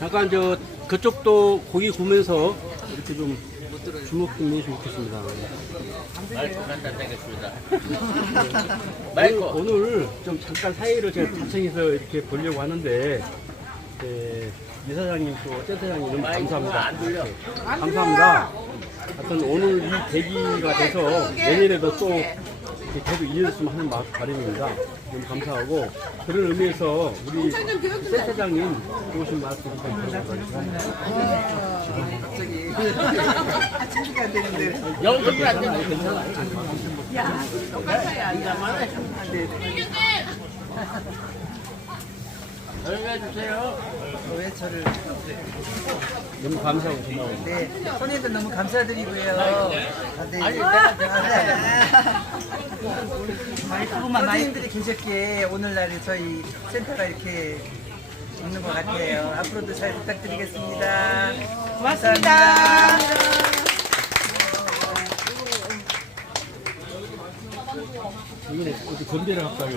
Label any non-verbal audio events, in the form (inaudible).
잠깐 저 그쪽도 고기 구면서 이렇게 좀 주목 좀 해주시면 좋겠습니다. 말고. (laughs) 오늘, 말고. 오늘 좀 잠깐 사이를 제가 자청해서 이렇게 보려고 하는데 예, 이사장님 또 떼사장님 너무 감사합니다. 안 들려. 감사합니다. 하여튼 오늘 이 계기가 돼서 내년에도 또 계속 이어졌으면 하는 마- 바람입니다. 너무 감사하고 그런 의미에서 우리 새 사장님 좋으신 말씀 좀 드리겠습니다. 영석이 안 되는 설명해 주세요. 왜 저를 너무 감사하고 고마워요. 네 손님들 너무 감사드리고요. 아, 네. 아니, 내가 손님들이 계셨기에 오늘날 저희 센터가 이렇게 있는 것 같아요. 앞으로도 잘 부탁드리겠습니다. 고맙습니다. 이번에 어디 건배를 할까요?